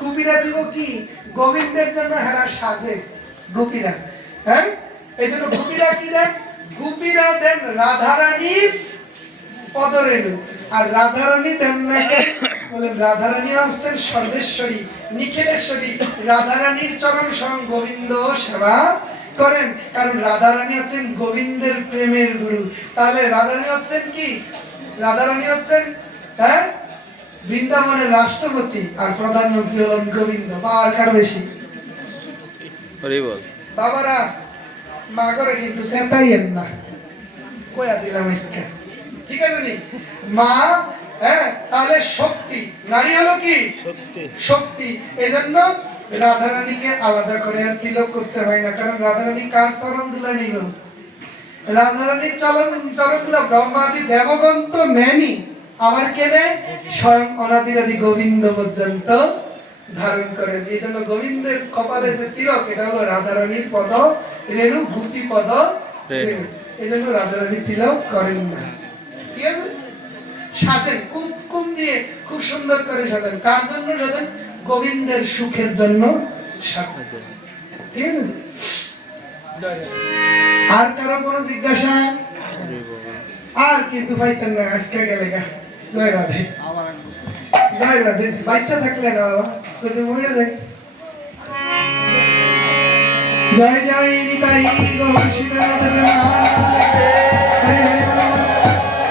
গোপীরা দিব কি? গোবিন্দের জন্য হেরা সাজে গোপীরা। হ্যাঁ? এই জন্য গোপীরা কি দেন? গোপীরা দেন রাধারানীর পদরেণু। আর রাধারানী দেন নাকি? বলেন, রাধারানী হচ্ছেন সর্বেশ্বরী, নিখিলেশ্বরী। রাধারানীর চরণ স্বয়ং গোবিন্দ সেবা করেন। কারণ রাধারানী হচ্ছেন গোবিন্দের প্রেমের গুরু। তাহলে রাধারানী হচ্ছেন কি? রাধারানী হচ্ছেন হ্যাঁ? বৃন্দাবনের রাষ্ট্রপতি আর প্রধানমন্ত্রী হলেন গোবিন্দ বা আর কার বেশি? বাবারা মা করে কিন্তু সেটাইয়েন না। কয়া দিলাম আজকে। ঠিক আছে নি? মা হ্যাঁ তাহলে শক্তি। নারী হলো কি? শক্তি। এজন্য রাধারানীকে আলাদা করে আর তিলক করতে হয় না কারণ রাধারানী কার চরণ দুলা নিল? রাধারানীর চরণ চরণ দুলা ব্রহ্মাদি দেবগণ তো নেনি আবার কেনে? স্বয়ং অনাদিরাদি গোবিন্দ পর্যন্ত ধারণ করেন। এই জন্য গোবিন্দের কপালে যে তিলক এটা হলো রাধারানীর পদ রেণু গুতি পদ এই জন্য রাধারানী তিলক করেন না। ঠিক আছে সাজেন কুমকুম দিয়ে খুব সুন্দর করে সাজেন। কার জন্য সাজেন? গোবিন্দের সুখের জন্য সাজেন। ঠিক আছে আর কারও কোনো জিজ্ঞাসা? আর কিন্তু পাইতেন না আজকে গেলে গা। জয় রাধে। জয় রাধে। বাচ্চা থাকলে না বাবা? যদি মরে যায় জয় জয় নিতাই গৌর সীতানাথের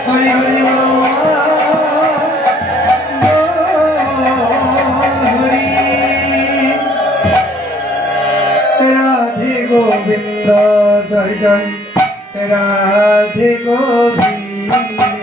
হরি হরি হরি হরি হরি গোবিন্দ, জয় জয়। রাধে গোবিন্দ।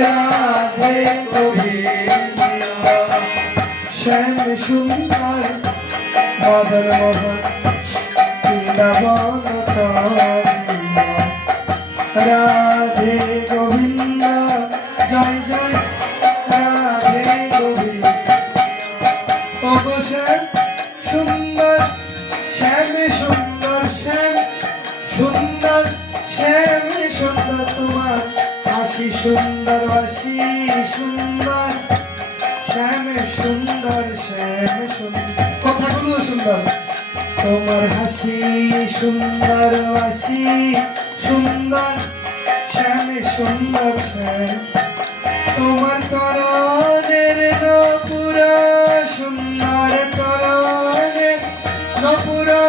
রাধে শ্যাম সুন্দর মদন মোহন বৃন্দাবন রাধে গোবিন্দ, জয় জয় রাধে গোবিন্দ অবশ্যাম সুন্দর, শ্যাম সুন্দর শ্যাম সুন্দর শ্যাম সুন্দর, তোমার হাসি সুন্দর হাসি সুন্দর। শ্যাম সুন্দর শ্যাম সুন্দর। কথাগুলো সুন্দর। তোমার হাসি সুন্দর হাসি সুন্দর। শ্যাম সুন্দর, শ্যাম। তোমার চরণের নপুর সুন্দর চরণের নপুর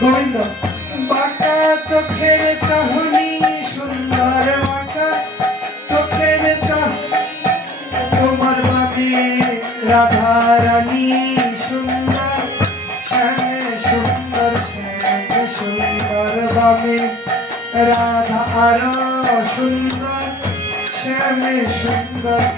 গোবিন্দ, বাঁকা চোখের চাহনি, সুন্দর বাঁকা চোখের তোমার বাবে রাধা রানী সুন্দর, শ্যামে সুন্দর শ্যামে সুন্দর বাবে রাধা সুন্দর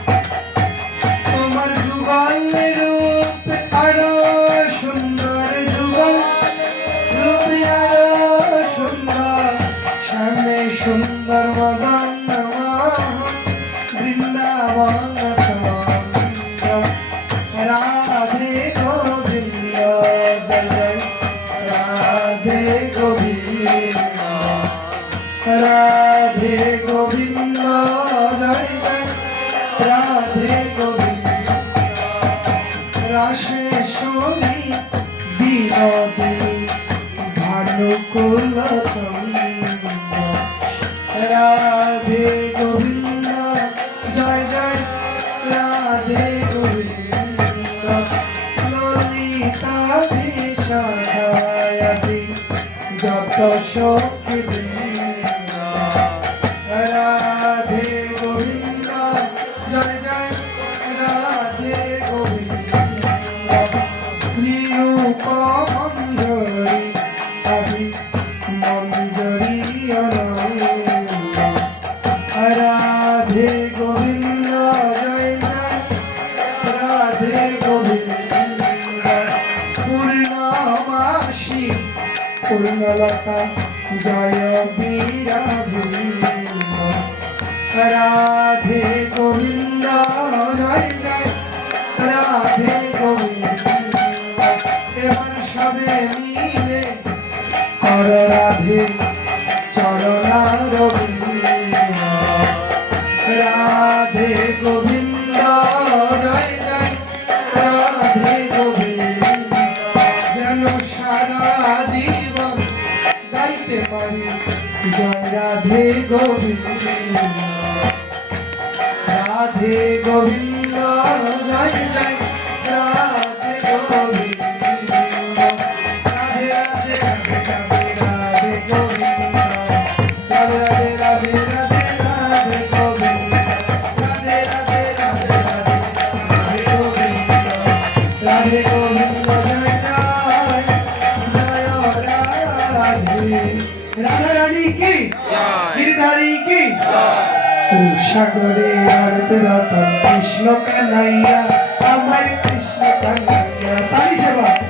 যত শক্তি পূর্ণলতা জয় বীরা রাধে গোবিন্দ রাধে গোবিন্দ মিলে রাধে চরণা রবি রাধে গোবিন্দ রাধে গোবিন্দ। ゃくりクリスノカナあんまりクリスノカナ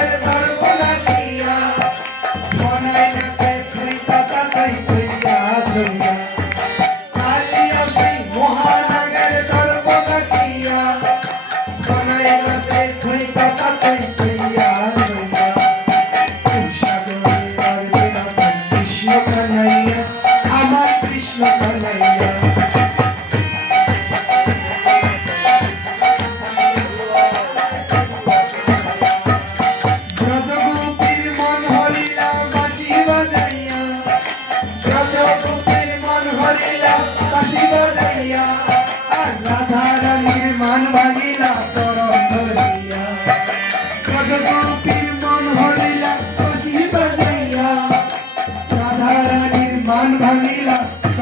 Let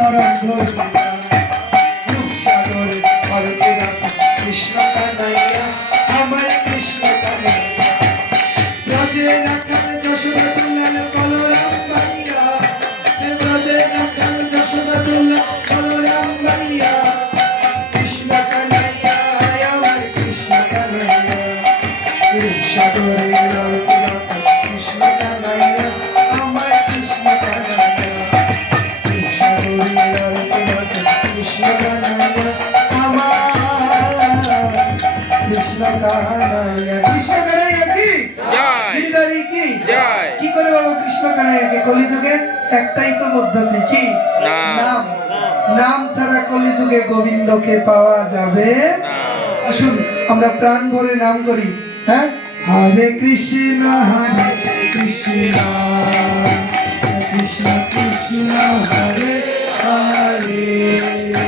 চরণ একটাই তো পদ্ধতি কি নাম। নাম ছাড়া কলিযুগে গোবিন্দকে পাওয়া যাবে আসুন আমরা প্রাণ ভরে নাম করি। হ্যাঁ? হরে কৃষ্ণ হরে কৃষ্ণ কৃষ্ণ কৃষ্ণ হরে হরে।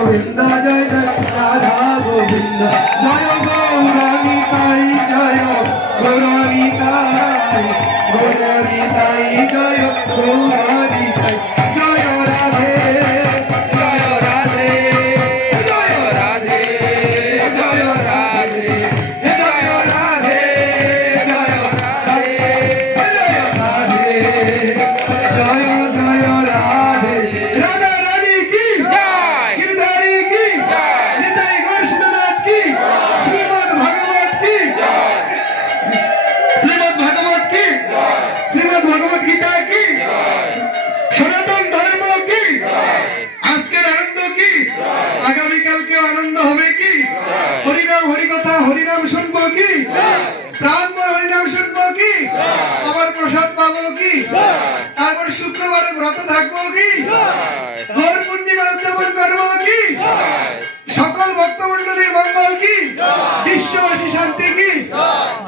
গোবিন্দ, জয় জয় রাধা গোবিন্দ। জয় গৌরণিতাই জয় গৌরণিতাই গৌরণিতাই জয় গৌরণিতাই জয় রাধে জয় রাধে জয় রাধে জয় রাধে জয় রাধে জয় রাধে জয় রাধে, জয় তারপর শুক্রবারে ব্রত থাকব কি? গৌর পূর্ণিমা উদযাপন করব কি? সকল ভক্তমন্ডলীর মঙ্গল কি? বিশ্ববাসী শান্তি কি?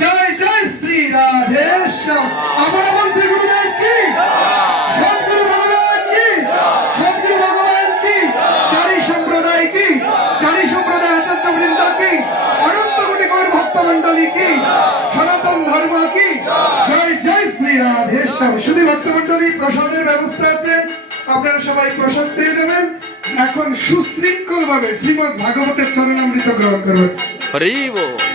জয় জয় শ্রী রাধেশ্যাম আমরা বলছি গুরুদেব কি? সদগুরু ভগবান কি? সদগুরু ভগবান কি? চারি সম্প্রদায় কি? চারি সম্প্রদায় আচার্য বৃন্দ কি? অনন্ত কোটি গৌর ভক্তমন্ডলী কি সনাতন ধর্ম কি জয় জয় শ্রী রাধেশ্যাম শুধু ভক্তমন্ডলী প্রসাদের ব্যবস্থা আছে। আপনারা সবাই প্রসাদ পেয়ে যাবেন। এখন সুশৃঙ্খল ভাবে শ্রীমদ ভাগবতের চরণামৃত গ্রহণ করবেন হরি বল।